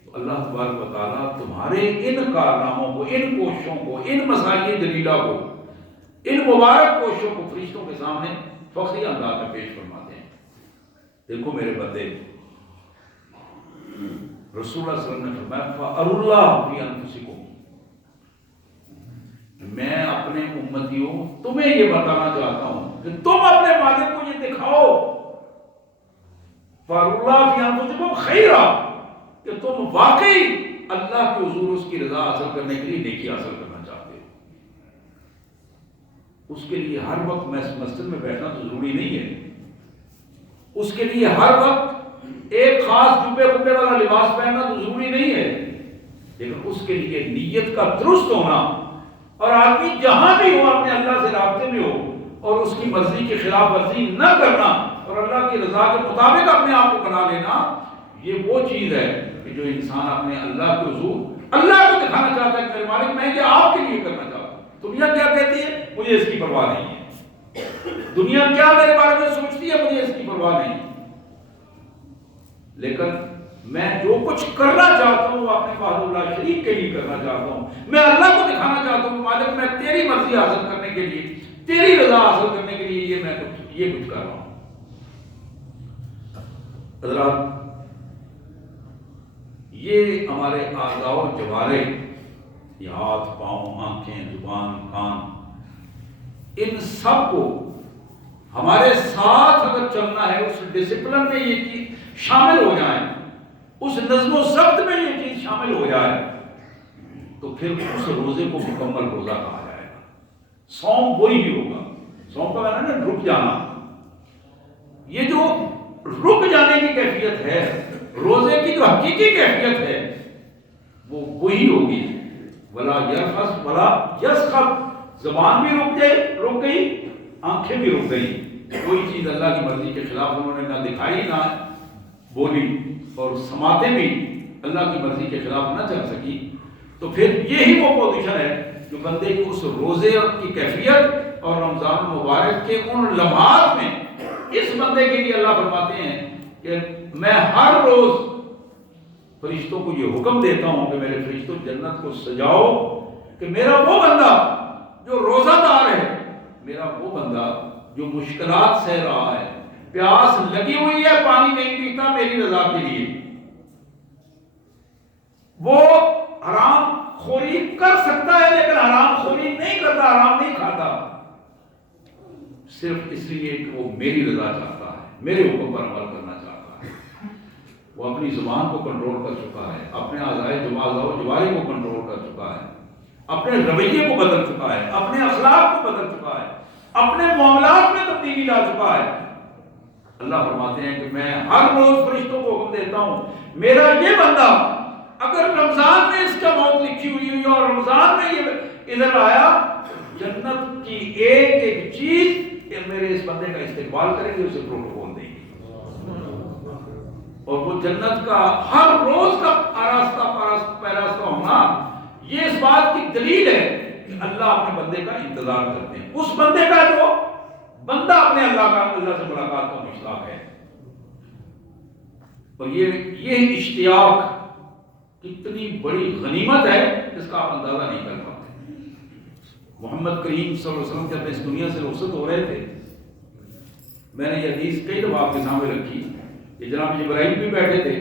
تو اللہ تبارک و تعالیٰ تمہارے ان کارناموں کو، ان کوششوں کو، ان مساعی جلیلہ کو، ان مبارک کوششوں کو فرشتوں کے سامنے فخری انداز میں پیش فرماتے ہیں۔ دیکھو میرے بندے، رسول اللہ صلی اللہ علیہ وسلم نے فرمایا فَأَرُوا اللَّهَ فِي أَنفُسِكُمْ، میں اپنے امتیوں تمہیں یہ بتانا چاہتا ہوں کہ تم اپنے مالک کو یہ دکھاؤ، فَأَرُوا اللَّهَ فِي أَنفُسِكُمْ خَيْرًا، کہ تم واقعی اللہ کے حضور اس کی رضا حاصل کرنے کے لیے نیکی حاصل کرنا چاہتے ہو۔ اس کے لیے ہر وقت مسجد میں بیٹھنا تو ضروری نہیں ہے، اس کے لیے ہر وقت ایک خاص جبے والا لباس پہننا تو ضروری نہیں ہے، لیکن اس کے لیے نیت کا درست ہونا، اور آدمی جہاں بھی ہو اپنے اللہ سے رابطے میں ہو اور اس کی مرضی کی خلاف ورزی نہ کرنا اور اللہ کی رضا کے مطابق اپنے آپ کو بنا لینا، یہ وہ چیز ہے کہ جو انسان اپنے اللہ کے حضور اللہ کو دکھانا چاہتا ہے کہ میرے مالک میں یہ آپ کے لیے کرنا چاہتا ہوں، دنیا کیا کہتی ہے مجھے اس کی پرواہ نہیں ہے، دنیا کیا میرے بارے میں سوچتی ہے مجھے اس کی پرواہ نہیں، لیکن میں جو کچھ کرنا چاہتا ہوں وہ اپنے وحدہ لا شریک کے لیے کرنا چاہتا ہوں، میں اللہ کو دکھانا چاہتا ہوں مالک میں تیری مرضی حاصل کرنے کے لیے، تیری رضا حاصل کرنے کے لیے یہ کچھ کر رہا ہوں۔ حضرات، یہ ہمارے اعضاء و جوارح، یہ ہاتھ، پاؤں، آنکھیں، زبان، کان، ان سب کو ہمارے ساتھ اگر چلنا ہے، اس ڈسپلن میں یہ چیز شامل ہو جائیں، اس نظم و ضبط میں یہ چیز شامل ہو جائے، تو پھر اس روزے کو مکمل روزہ کہا جائے گا۔ صوم وہی بھی ہوگا، صوم کا معنی ہے رک جانا، یہ جو رک جانے کی کیفیت ہے، روزے کی جو حقیقی کیفیت ہے وہ وہی ہوگی۔ ولا یرفث ولا یسخط، زبان بھی رک گئی، آنکھیں بھی رک گئی، کوئی چیز اللہ کی مرضی کے خلاف انہوں نے نہ دکھائی نہ بولی، اور سماعتیں بھی اللہ کی مرضی کے خلاف نہ چل سکی، تو پھر یہی وہ پوزیشن ہے جو بندے کو اس روزے کی کیفیت اور رمضان مبارک کے ان لمحات میں اس بندے کے لیے اللہ فرماتے ہیں کہ میں ہر روز فرشتوں کو یہ حکم دیتا ہوں کہ میرے فرشتوں جنت کو سجاؤ کہ میرا وہ بندہ جو روزہ دار ہے، میرا وہ بندہ جو مشکلات سہ رہا ہے، پیاس لگی ہوئی ہے، پانی نہیں پیتا میری رضا کے لیے، وہ حرام خوری کر سکتا ہے لیکن حرام خوری نہیں کرتا، حرام نہیں کھاتا، صرف اس لیے کہ وہ میری رضا چاہتا ہے، میرے حکم پر عمل کرنا چاہتا ہے۔ وہ اپنی زبان کو کنٹرول کر چکا ہے، اپنے اعضاء و جوارح کو کنٹرول کر چکا ہے، اپنے رویے کو بدل چکا ہے، اپنے اخلاق کو بدل چکا ہے، اپنے معاملات میں تبدیلی لا چکا ہے۔ اللہ فرماتے ہیں کہ میں ہر روز فرشتوں کو حکم دیتا ہوں، میرا یہ بندہ اگر رمضان میں اس کا موت لکھی ہوئی اور رمضان میں یہ ادھر آیا، جنت کی ایک ایک چیز میرے اس بندے کا استقبال کریں گے، اسے پروٹوکول دیں گے، اور وہ جنت کا ہر روز کا آراستہ پیراستہ ہونا یہ اس بات کی دلیل ہے کہ اللہ اپنے بندے کا انتظار کرتے ہیں، اس بندے کا جو بندہ اپنے اللہ سے ملاقات کا مشتاق ہے۔ اور یہ اشتیاق کتنی بڑی غنیمت ہے اس کا آپ اندازہ نہیں کر پاتے۔ محمد کریم صلی اللہ علیہ وسلم جب اس دنیا سے رخصت ہو رہے تھے، میں نے یہ حدیث کئی دفعہ آپ کے سامنے رکھی کہ جناب جبرائیل بھی بیٹھے تھے،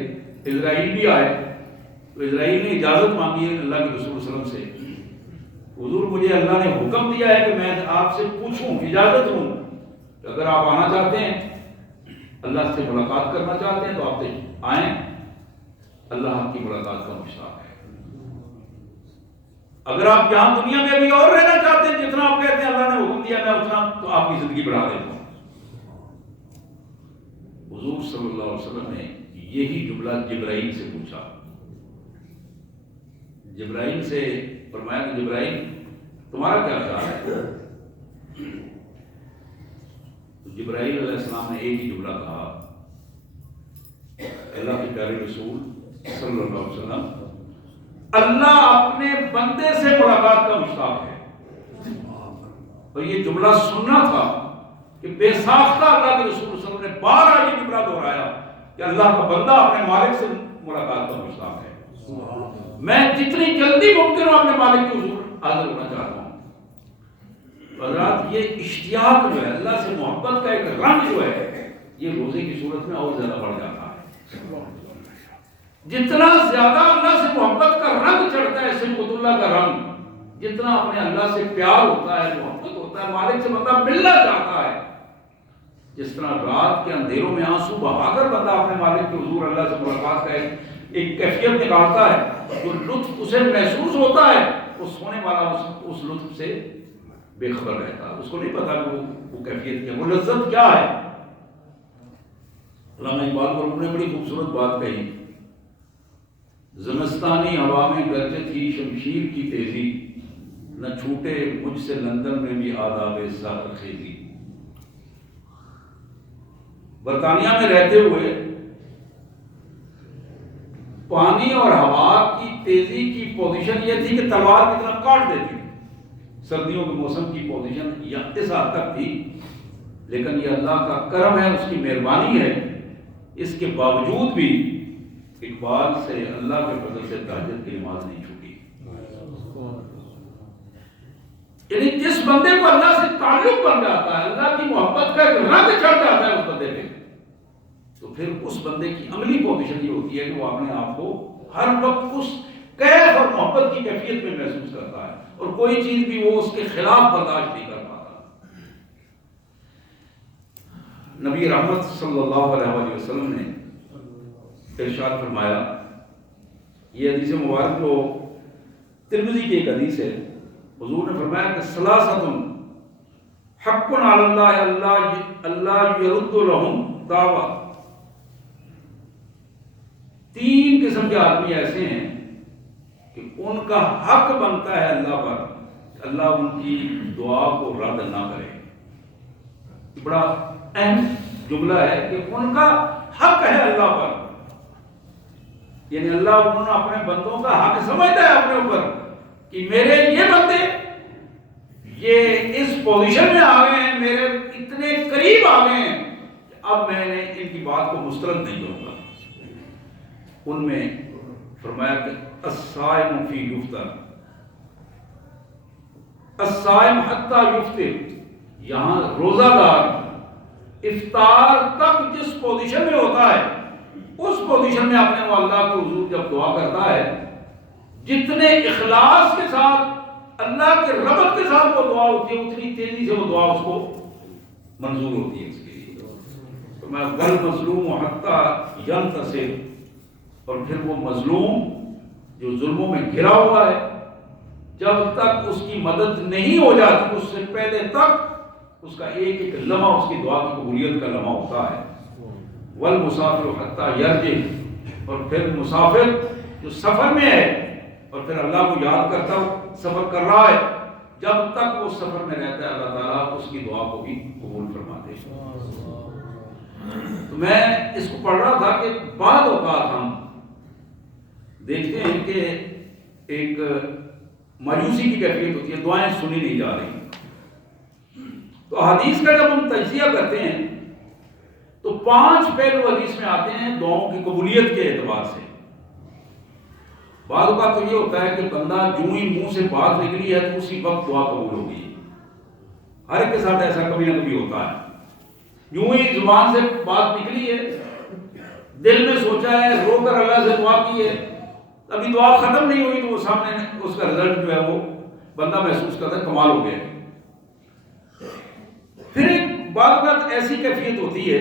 اسرائیل بھی آئے، تو اسرائیل نے اجازت مانگی ہے اللہ کے رسول صلی اللہ علیہ وسلم سے، حضور مجھے اللہ نے حکم دیا ہے کہ میں آپ سے پوچھوں، اجازت ہوں کہ اگر آپ آنا چاہتے ہیں، اللہ سے ملاقات کرنا چاہتے ہیں تو آپ آئیں، اللہ آپ کی ملاقات کا مشتاق ہے۔ اگر آپ یہاں دنیا میں بھی اور رہنا چاہتے ہیں، جتنا آپ کہتے ہیں اللہ نے حکم دیا میں اتنا، تو آپ کی زندگی بڑھا دیتا ہوں۔ حضور صلی اللہ علیہ وسلم نے یہی جملہ جبرائیل سے پوچھا، جبرائیل سے فرمایا کہ جبرائیل تمہارا کیا خیال ہے؟ تو جبرائیل علیہ السلام نے ایک ہی جملہ کہا، اللہ کے پیارے رسول صلی اللہ علیہ وسلم، اللہ اپنے بندے سے ملاقات کا مشتاق ہے۔ اور یہ جملہ سننا تھا کہ بے ساختہ اللہ کے رسول صلی اللہ علیہ وسلم نے بار یہ جملہ دہرایا کہ اللہ کا بندہ اپنے مالک سے ملاقات کا مشتاق ہے، میں جتنی جلدی ممکن ہوں اپنے مالک کے حضور حاضر ہونا چاہتا ہوں۔ حضرات، یہ اشتیاق جو ہے، اللہ سے محبت کا ایک رنگ جو ہے، یہ روزے کی صورت میں اور زیادہ بڑھ جاتا ہے۔ جتنا زیادہ اللہ سے محبت کا رنگ چڑھتا ہے، صفت اللہ کا رنگ، جتنا اپنے اللہ سے پیار ہوتا ہے، محبت ہوتا ہے، مالک سے بندہ ملنا چاہتا ہے، جس طرح رات کے اندھیروں میں آنسو بہا کر بندہ اپنے مالک کے حضور اللہ سے ملاقات کا ایک کیفیت نکالتا ہے، جو لطف اسے محسوس ہوتا ہے، وہ سونے والا اس لطف سے بے خبر رہتا ہے، اس کو نہیں پتا کہ وہ کیفیت کیا، وہ لذت کیا ہے۔ علامہ اقبال کو نے بڑی خوبصورت بات کہی، زمستانی ہوا میں گرجت کی شمشیر کی تیزی، نہ چھوٹے مجھ سے لندن میں بھی آداب سحر خیزی۔ برطانیہ میں رہتے ہوئے پانی اور ہوا کی تیزی کی پوزیشن یہ تھی کہ تلوار کی طرح کاٹ دیتی تھی، سردیوں کے موسم کی پوزیشن اس حد تک تھی، لیکن یہ اللہ کا کرم ہے، اس کی مہربانی ہے، اس کے باوجود بھی اقبال سے اللہ کے فضل سے تہجد کی نماز نہیں چھوٹی۔ یعنی جس بندے کو اللہ سے تعلق بن جاتا ہے، اللہ کی محبت کا ایک رنگ چڑھ جاتا ہے اس بندے پہ، تو پھر اس بندے کی عملی پوزیشن یہ ہوتی ہے کہ وہ اپنے آپ کو ہر وقت اس کیف اور محبت کی کیفیت میں محسوس کرتا ہے، اور کوئی چیز بھی وہ اس کے خلاف برداشت نہیں کر پاتا۔ نبی رحمت صلی اللہ علیہ وسلم نے ارشاد فرمایا، یہ حدیث مبارک کو ترمذی کی ایک حدیث ہے، حضور نے فرمایا کہ ثلاثۃ حق علی اللہ یرد لهم دعویٰ، تین قسم کے آدمی ایسے ہیں کہ ان کا حق بنتا ہے اللہ پر، اللہ ان کی دعا کو رد نہ کرے۔ بڑا اہم جملہ ہے کہ ان کا حق ہے اللہ پر، یعنی اللہ انہوں نے اپنے بندوں کا حق سمجھتا ہے اپنے اوپر کہ میرے یہ بندے یہ اس پوزیشن میں آ گئے ہیں، میرے اتنے قریب آ گئے ہیں کہ اب میں نے ان کی بات کو مسترد نہیں کروں گا۔ ان میں فرمایا کہ الصائم فی یفطر، الصائم حتی یفطر، یہاں روزہ دار افطار تک جس پوزیشن میں ہوتا ہے، اس پوزیشن میں اپنے کو اللہ کے حضور جب دعا کرتا ہے، جتنے اخلاص کے ساتھ اللہ کے رغبت کے ساتھ وہ دعا ہوتی ہے، اتنی تیزی سے وہ دعا اس کو منظور ہوتی ہے اس کے لیے۔ تو میں والمظلوم حتی ینتصر، اور پھر وہ مظلوم جو ظلموں میں گھرا ہوا ہے، جب تک اس کی مدد نہیں ہو جاتی اس سے پہلے تک اس کا ایک ایک لمحہ اس کی دعا کی قبولیت کا لمحہ ہوتا ہے۔ والمسافر حتی یرجع، اور پھر مسافر جو سفر میں ہے اور پھر اللہ کو یاد کرتا سفر کر رہا ہے، جب تک وہ سفر میں رہتا ہے اللہ تعالیٰ اس کی دعا کو بھی قبول فرماتے ہیں۔ تو میں اس کو پڑھ رہا تھا کہ بعض اوقات ہم دیکھتے ہیں کہ ایک مایوسی کی کیفیت ہوتی ہے، دعائیں سنی نہیں جا رہی، تو حدیث کا جب ہم تجزیہ کرتے ہیں تو 5 پہلو حدیث میں آتے ہیں دعاؤں کی قبولیت کے اعتبار سے۔ بعض اوقات تو یہ ہوتا ہے کہ بندہ جو ہی منہ سے بات نکلی ہے تو اسی وقت دعا قبول ہوگی، ہر ایک کے ساتھ ایسا کبھی نہ کبھی ہوتا ہے، یوں ہی زبان سے بات نکلی ہے، دل میں سوچا ہے، رو کر اللہ سے دعا کی ہے، ابھی دعا ختم نہیں ہوئی تو وہ سامنے اس کا رزلٹ جو ہے وہ بندہ محسوس کرتا ہے کمال ہو گیا۔ پھر ایک بات ایسی کیفیت ہوتی ہے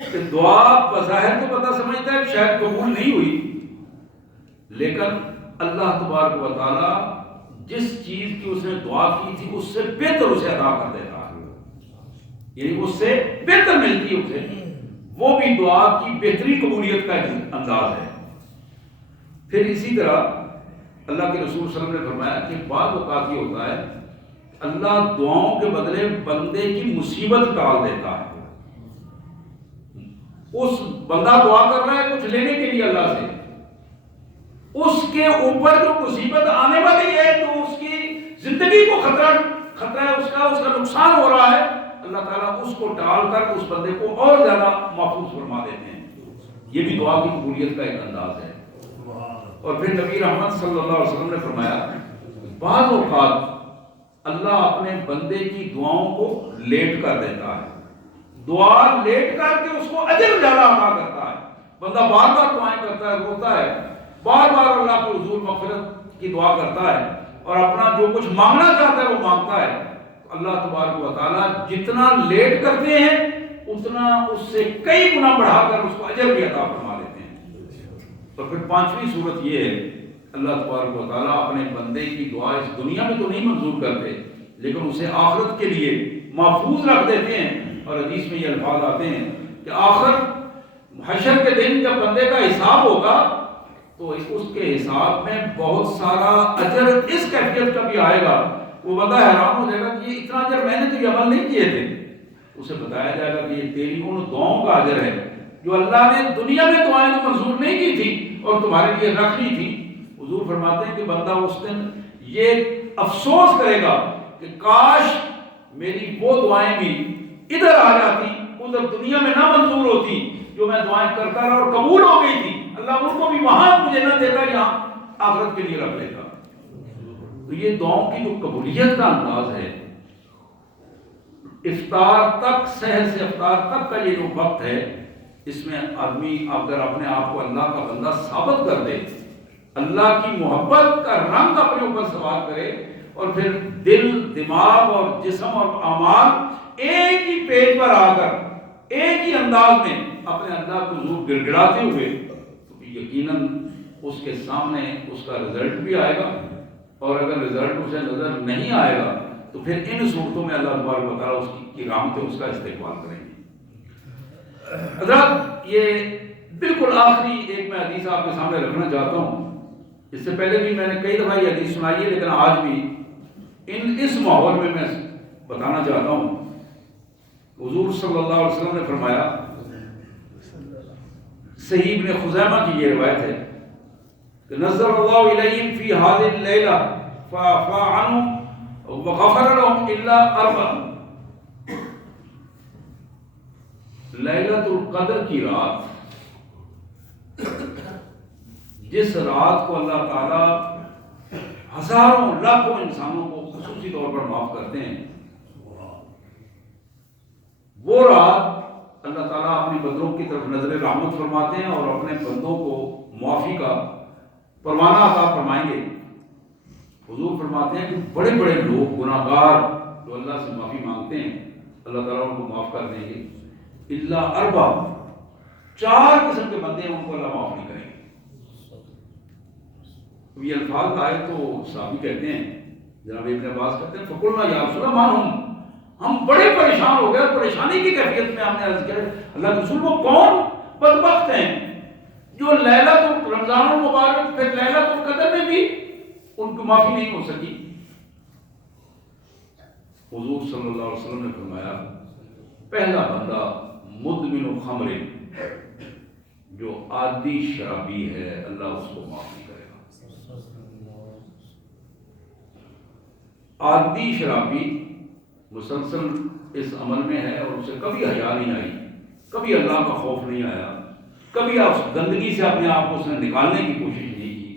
کہ دعا بظاہر تو بندہ سمجھتا ہے شاید قبول نہیں ہوئی، لیکن اللہ تبارک و تعالیٰ جس چیز کی اس نے دعا کی تھی اس سے بہتر اسے عطا کر دیتا ہے، یعنی اس سے بہتر ملتی ہے اسے، وہ بھی دعا کی بہتری قبولیت کا انداز ہے۔ پھر اسی طرح اللہ کے رسول صلی اللہ علیہ وسلم نے فرمایا کہ بعض اوقات یہ ہوتا ہے اللہ دعاؤں کے بدلے بندے کی مصیبت ٹال دیتا ہے، اس بندہ دعا کر رہا ہے کچھ لینے کے لیے اللہ سے، اس کے اوپر جو مصیبت آنے والی ہے تو اس کی زندگی کو خطرہ ہے، اس کا نقصان ہو رہا ہے، اللہ تعالیٰ اس کو ٹال کر اس بندے کو اور زیادہ محفوظ فرما دیتے ہیں۔ یہ بھی دعا کی قبولیت کا ایک انداز ہے۔ اور پھر نبی رحمت صلی اللہ علیہ وسلم نے فرمایا بعض اوقات اللہ اپنے بندے کی دعاؤں کو لیٹ کر دیتا ہے، دعا لیٹ کر کے اس کو اجر زیادہ عطا کرتا ہے، بندہ بار بار دعائیں کرتا ہے، روتا ہے، بار بار اللہ کے حضور مغفرت کی دعا کرتا ہے اور اپنا جو کچھ مانگنا چاہتا ہے وہ مانگتا ہے، تو اللہ تبارک و تعالیٰ جتنا لیٹ کرتے ہیں اتنا اس سے کئی گنا بڑھا کر اس کو اجر بھی عطا فرما دیتے ہیں۔ اور پھر 5ویں صورت یہ ہے اللہ تبارک و تعالیٰ اپنے بندے کی دعا اس دنیا میں تو نہیں منظور کرتے لیکن اسے آخرت کے لیے محفوظ رکھ دیتے ہیں، اور حدیث میں یہ الفاظ آتے ہیں کہ آخر حشر کے دن جب بندے کا حساب ہوگا تو اس کے حساب میں بہت سارا اجر اس کیفیت کا بھی آئے گا، وہ بندہ حیران ہو جائے گا کہ یہ اتنا اجر میں نے تو یہ عمل نہیں کیے تھے، اسے بتایا جائے گا کہ یہ تیری ان دعاؤں کا اجر ہے جو اللہ نے دنیا میں دعائیں تو منظور نہیں کی تھی اور تمہارے لیے رکھ لی تھی۔ حضور فرماتے ہیں کہ بندہ اس دن یہ افسوس کرے گا کہ کاش میری وہ دعائیں بھی ادھر آ جاتی، ادھر دنیا میں نہ منظور ہوتی، جو میں دعائیں کرتا رہا اور قبول ہو گئی تھی، اللہ ان کو بھی وہاں مجھے نہ دیتا، یہاں آخرت کے لیے رکھ لیتا۔ تو یہ دعاؤں کی جو قبولیت کا انداز ہے، افطار تک، سحر سے افطار تک کا یہ جو وقت ہے، اس میں آدمی اگر اپنے آپ کو اللہ کا بندہ ثابت کر دے، اللہ کی محبت کا رنگ اپنے اوپر سوار کرے، اور پھر دل، دماغ اور جسم اور اعمال ایک ہی پیج پر آ کر ایک ہی انداز میں اپنے اللہ کو حضور گڑگڑاتے ہوئے، تو یقیناً اس کے سامنے اس کا رزلٹ بھی آئے گا، اور اگر رزلٹ اسے نظر نہیں آئے گا تو پھر ان صورتوں میں اللہ تبارک و تعالیٰ اس کی رحمتیں اس کا استقبال کریں گے۔ حضرات، یہ بالکل آخری ایک میں حدیث آپ کے سامنے رکھنا چاہتا ہوں۔ اس سے پہلے بھی میں نے کئی دفعہ یہ حدیث سنائی ہے، لیکن آج بھی اس ماحول میں بتانا چاہتا ہوں۔ حضور صلی اللہ علیہ وسلم نے فرمایا، صحیح ابن خزیمہ کی یہ روایت ہے کہ نظر اللہ علیہم فی هذه اللیلہ فعفا عنہم وغفر لهم الا اربع۔ لیلۃ القدر کی رات، جس رات کو اللہ تعالی ہزاروں لاکھوں انسانوں کو خصوصی طور پر معاف کرتے ہیں، وہ رات اللہ تعالیٰ اپنے بندوں کی طرف نظر رحمت فرماتے ہیں اور اپنے بندوں کو معافی کا پروانہ عطا فرمائیں گے۔ حضور فرماتے ہیں کہ بڑے بڑے لوگ، گناہ گار جو اللہ سے معافی مانگتے ہیں، اللہ تعالیٰ ان کو معاف کر دیں گے، الا اربع، 4 قسم کے بندے ہیں، ان کو اللہ معاف نہیں کریں گے۔ یہ الفاظ آئے تو صحابی کہتے ہیں، جناب ابن عباس کہتے ہیں، فقلنا یا رسول اللہ من ہم، ہم بڑے پریشان ہو گئے، پریشانی کی کیفیت میں ہم نے عرض کیا، اللہ کے رسول وہ کون بدبخت ہیں جو لیلۃ رمضان المبارک پھر لیلۃ القدر میں بھی ان کو معافی نہیں ہو سکی؟ حضور صلی اللہ علیہ وسلم نے فرمایا، پہلا بندہ مدمن خمر، جو عادی شرابی ہے، اللہ اس کو معاف نہیں کرے گا۔ عادی شرابی مسلسل اس عمل میں ہے اور اسے کبھی حیا نہیں آئی، کبھی اللہ کا خوف نہیں آیا، کبھی آپ گندگی سے اپنے آپ کو اس نے نکالنے کی کوشش نہیں کی،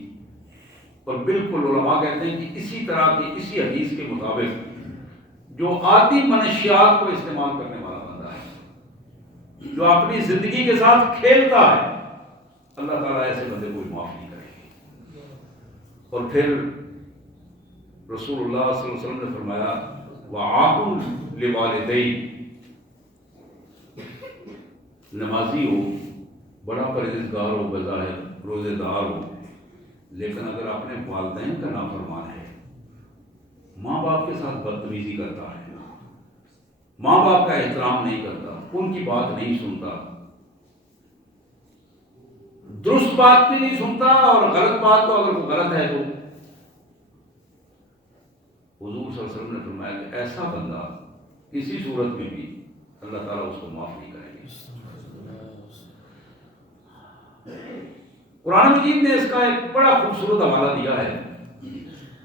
اور بالکل علماء کہتے ہیں کہ اسی طرح کی، اسی حدیث کے مطابق جو عادی منشیات کو استعمال کرنے والا بندہ ہے، جو اپنی زندگی کے ساتھ کھیلتا ہے، اللہ تعالیٰ ایسے بندے کو معاف نہیں کرے گی۔ اور پھر رسول اللہ صلی اللہ علیہ وسلم نے فرمایا، وعاق لوالدین، نمازی ہو، بڑا پرہیزگار ہو، بظاہر روزے دار ہو، لیکن اگر اپنے والدین کا نافرمان ہے، ماں باپ کے ساتھ بدتمیزی کرتا ہے، ماں باپ کا احترام نہیں کرتا، ان کی بات نہیں سنتا، درست بات بھی نہیں سنتا، اور غلط بات تو اگر وہ غلط ہے تو حضور صلی اللہ علیہ وسلم نے فرمایا کہ ایسا بندہ کسی صورت میں بھی اللہ تعالیٰ اس کو معاف نہیں کریں گے۔ قرآن مجید نے اس کا ایک بڑا خوبصورت حوالہ دیا ہے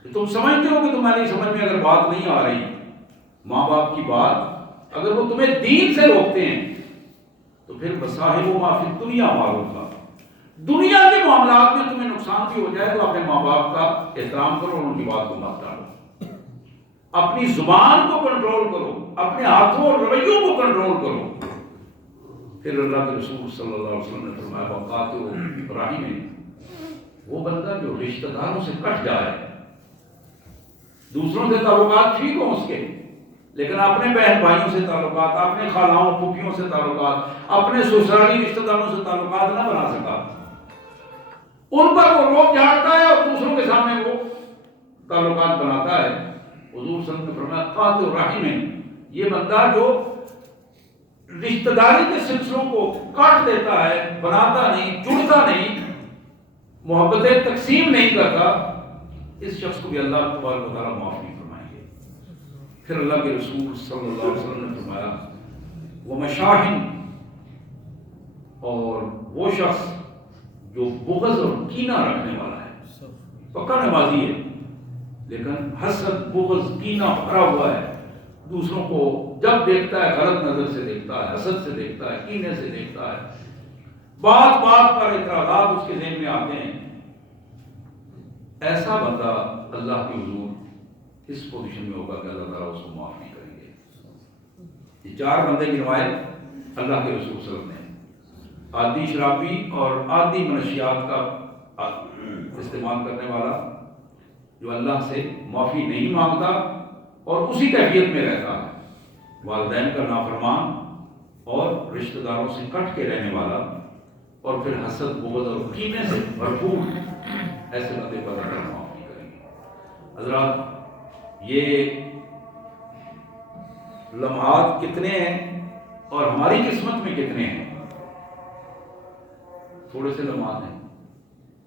کہ تم سمجھتے ہو کہ تمہاری سمجھ میں اگر بات نہیں آ رہی، ماں باپ کی بات اگر وہ تمہیں دین سے روکتے ہیں، تو پھر وصاحبہما فی الدنیا معروفا، دنیا کے معاملات میں تمہیں نقصان بھی ہو جائے تو اپنے ماں باپ کا احترام کرو اور ان کی بات کو مت ٹالو، اپنی زبان کو کنٹرول کرو، اپنے ہاتھوں اور رویوں کو کنٹرول کرو۔ پھر اللہ کے رسول صلی اللہ علیہ وسلم نے فرمایا، وقاتل رحم، وہ بندہ جو رشتہ داروں سے کٹ جائے، دوسروں سے تعلقات ٹھیک ہوں اس کے، لیکن اپنے بہن بھائیوں سے تعلقات، اپنے خالاؤں پھوپھیوں سے تعلقات، اپنے سسرالی رشتہ داروں سے تعلقات نہ بنا سکا، ان پر وہ روک جھاڑتا ہے اور دوسروں کے سامنے وہ تعلقات بناتا ہے۔ حضور صلی اللہ علیہ وسلم نے فرمایا، قاطع الرحم، یہ بندہ جو رشتہ داری کے سلسلوں کو کاٹ دیتا ہے، بناتا نہیں، جڑتا نہیں، محبتیں تقسیم نہیں کرتا، اس شخص کو بھی اللہ تبارک و تعالیٰ معاف نہیں فرمائیں گے۔ پھر اللہ کے رسول صلی اللہ علیہ وسلم نے فرمایا، وہ مشاہن، اور وہ شخص جو بغض اور کینہ رکھنے والا ہے، پکا نمازی ہے لیکن حسد بغض کینہ بھرا ہوا ہے، دوسروں کو جب دیکھتا ہے غلط نظر سے دیکھتا ہے، حسد سے دیکھتا ہے، کینے سے دیکھتا ہے، بات بات پر اعتراضات اس کے ذہن میں آتے ہیں۔ ایسا بندہ اللہ کے حضور اس پوزیشن میں ہوگا کہ اللہ تعالیٰ اس کو معاف نہیں کریں گے۔ یہ 4 بندے کی روایت اللہ کے رسول صلی اللہ علیہ وسلم نے عادی شرابی اور عادی منشیات کا استعمال کرنے والا، جو اللہ سے معافی نہیں مانگتا اور اسی کیفیت میں رہتا ہے، والدین کا نافرمان اور رشتہ داروں سے کٹ کے رہنے والا، اور پھر حسد بغض اور کینے سے بھرپور، ایسے بندے پر اللہ معاف نہیں کریں گے۔ حضرات، یہ لمحات کتنے ہیں اور ہماری قسمت میں کتنے ہیں؟ تھوڑے سے لمحات ہیں،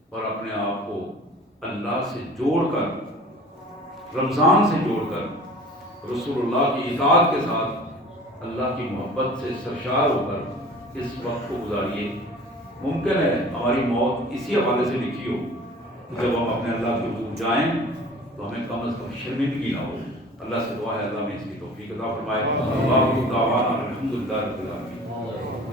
اور اپنے آپ کو اللہ سے جوڑ کر، رمضان سے جوڑ کر، رسول اللہ کی اطاعت کے ساتھ اللہ کی محبت سے سرشار ہو کر اس وقت کو گزاریے۔ ممکن ہے ہماری موت اسی حوالے سے لکھی ہو کہ جب ہم اپنے اللہ کے حضور جائیں تو ہمیں کم از کم شرمندگی نہ ہو۔ اللہ سے دعا ہے اللہ میں اس کی توفیق عطا فرمائے۔ اللہ الحمدللہ رب العالمین۔